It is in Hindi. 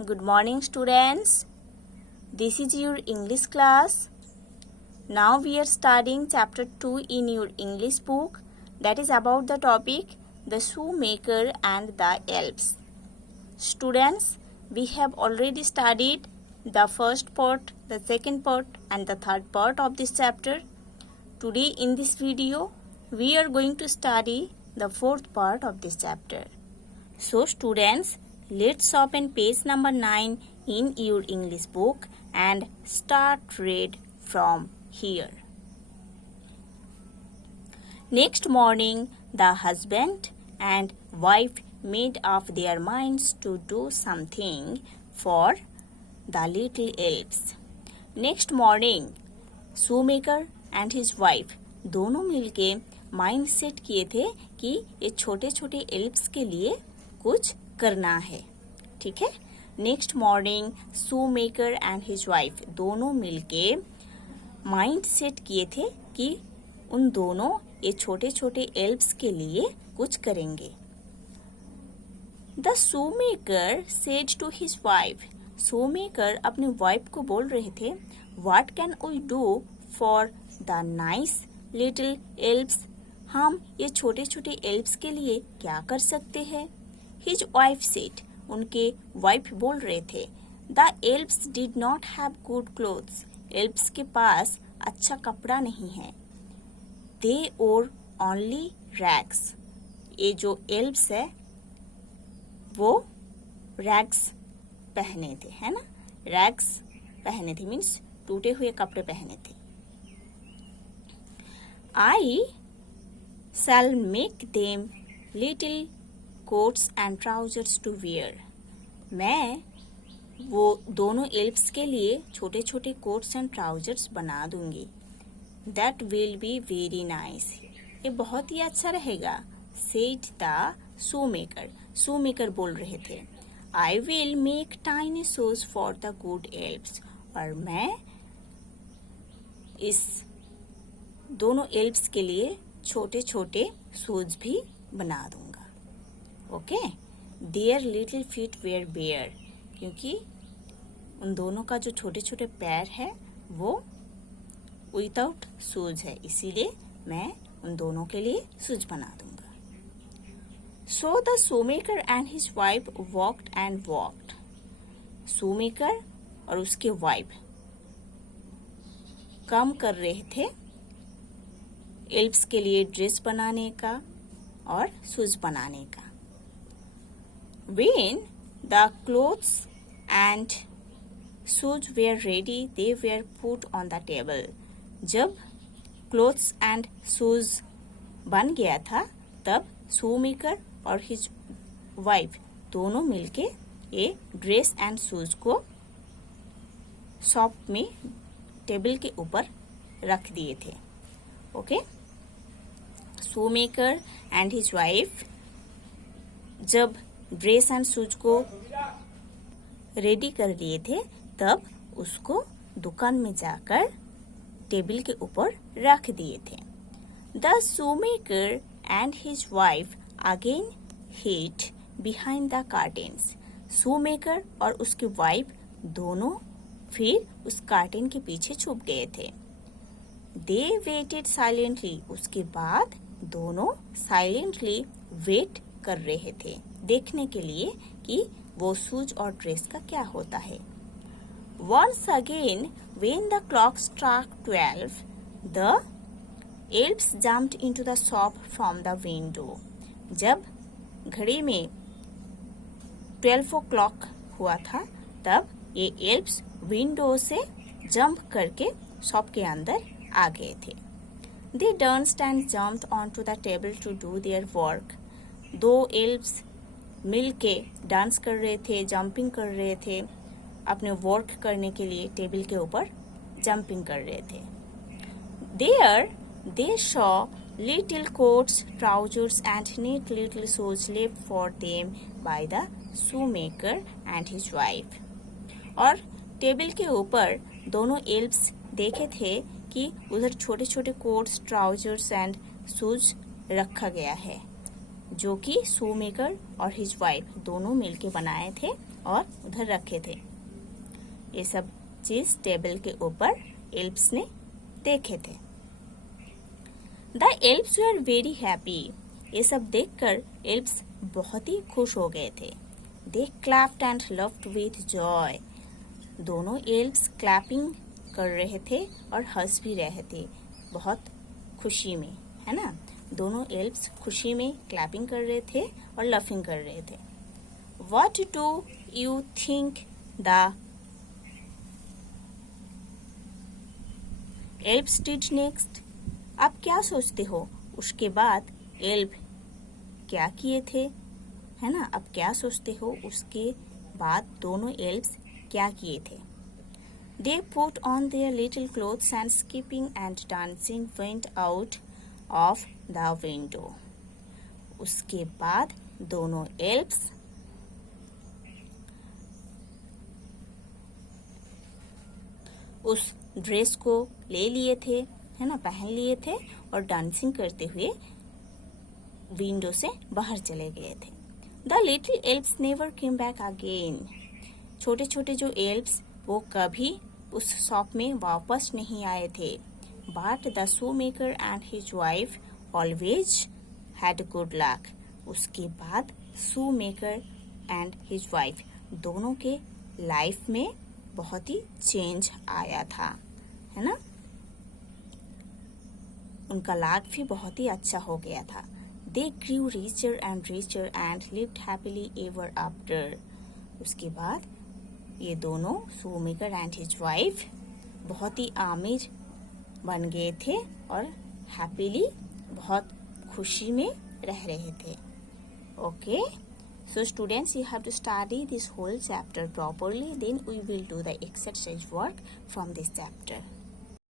Good morning, students. This is your English class. Now we are studying chapter 2 in your English book, that is about the topic the shoemaker and the elves. Students, we have already studied the first part, the second part and the third part of this chapter. Today in this video, we are going to study the fourth part of this chapter. So students, let's open page number 9 in your English book and start read from here. Next morning, the husband and wife made up their minds to do something for the little elves. Next morning, shoemaker and his wife दोनों मिलके माइंड सेट किए थे कि ये छोटे छोटे एल्प्स के लिए कुछ करना है. ठीक है. Next morning shoemaker and his wife दोनों मिलके माइंड सेट किए थे कि उन दोनों ये छोटे छोटे एल्प्स के लिए कुछ करेंगे. The shoemaker said to his wife, shoemaker अपनी वाइफ को बोल रहे थे, what can we do for the nice little elves, हम ये छोटे छोटे एल्प्स के लिए क्या कर सकते हैं. हिज वाइफ सेड, उनके वाइफ बोल रहे थे, the Alps did not have good clothes, Alps के पास अच्छा कपड़ा नहीं है. दे ओर ओनली रैग्स, ये जो एल्प्स है वो रैग्स पहने थे, है ना. रैग्स पहने थे मीन्स टूटे हुए कपड़े पहने थे. I shall make them little coats and trousers to wear. मैं वो दोनों एल्प्स के लिए छोटे छोटे कोट्स एंड ट्राउजर्स बना दूंगी. That will be very nice. ये बहुत ही अच्छा रहेगा. Said the shoemaker. shoemaker बोल रहे थे, I will make tiny shoes for the good elves. और मैं इस दोनों एल्प्स के लिए छोटे छोटे शूज भी बना दूंगा. Okay. Their little feet were bare, क्योंकि उन दोनों का जो छोटे छोटे पैर है वो विदाउट शूज है, इसीलिए मैं उन दोनों के लिए शूज बना दूंगा. So the shoemaker and his wife walked and walked. Shoemaker और उसके वाइफ काम कर रहे थे एल्प्स के लिए ड्रेस बनाने का और शूज बनाने का. When the clothes and shoes were ready, they were put on the table. जब clothes and shoes बन गया था, तब shoemaker और his wife दोनों मिलके ये ड्रेस एंड शूज को शॉप में टेबल के ऊपर रख दिए थे. Okay. Shoemaker and his wife जब ड्रेस एंड शूज को रेडी कर लिए थे, तब उसको दुकान में जाकर टेबल के ऊपर रख दिए थे. The shoemaker and his wife again hid behind the curtains. Shoemaker और उसकी वाइफ दोनों फिर उस कर्टेन के पीछे छुप गए थे. दे वेटेड साइलेंटली, उसके बाद दोनों साइलेंटली वेट कर रहे थे, देखने के लिए कि वो शूज और ड्रेस का क्या होता है. Once again when the clock struck 12, the elves jumped into the shop from the window. जब घड़ी में 12 o'clock हुआ था, तब ये एल्प्स विंडो से जंप करके शॉप के अंदर आ गए थे. They danced and jumped onto the table to do their work. दो एल्प्स मिल के डांस कर रहे थे, जंपिंग कर रहे थे, अपने वर्क करने के लिए टेबल के ऊपर जंपिंग कर रहे थे. There they saw little coats, trousers and neat little shoes left for them by the shoemaker and his wife. और टेबल के ऊपर दोनों एल्प्स देखे थे कि उधर छोटे छोटे कोट्स, ट्राउजर्स एंड शूज रखा गया है, जो कि शूमेकर और हिज वाइफ दोनों मिलके बनाए थे और उधर रखे थे। ये सब चीज टेबल के ऊपर एल्प्स ने देखे थे। The Alps were very happy. ये सब देखकर एल्प्स बहुत ही खुश हो गए थे। They clapped and loved with joy. दोनों एल्प्स क्लैपिंग कर रहे थे और हंस भी रहे थे बहुत खुशी में, है ना। दोनों एल्प्स खुशी में क्लैपिंग कर रहे थे और लफिंग कर रहे थे। What do you think the elves did next? आप क्या सोचते हो उसके बाद एल्फ क्या किए थे, है ना। आप क्या सोचते हो उसके बाद दोनों एल्फ्स क्या किए थे। They put on their little clothes and skipping and dancing went out of the window. उसके बाद दोनों एल्फ्स उस ड्रेस को ले लिए थे, है ना, पहन लिए थे और डांसिंग करते हुए विंडो से बाहर चले गए थे। The little Alps never came back again. छोटे छोटे जो एल्प्स वो कभी उस शॉप में वापस नहीं आए थे। But the shoe maker and his wife always had good luck. उसके बाद शू मेकर एंड हिज वाइफ दोनों के लाइफ में बहुत ही चेंज आया था, है ना। उनका लाक भी बहुत ही अच्छा हो गया था। They grew richer and lived happily ever after. उसके बाद ये दोनों shoe maker and his wife बहुत ही अमीर बन गए थे और हैप्पीली बहुत खुशी में रह रहे थे। Okay, so students, you have to study this whole chapter properly, then we will do the exercise work from this chapter.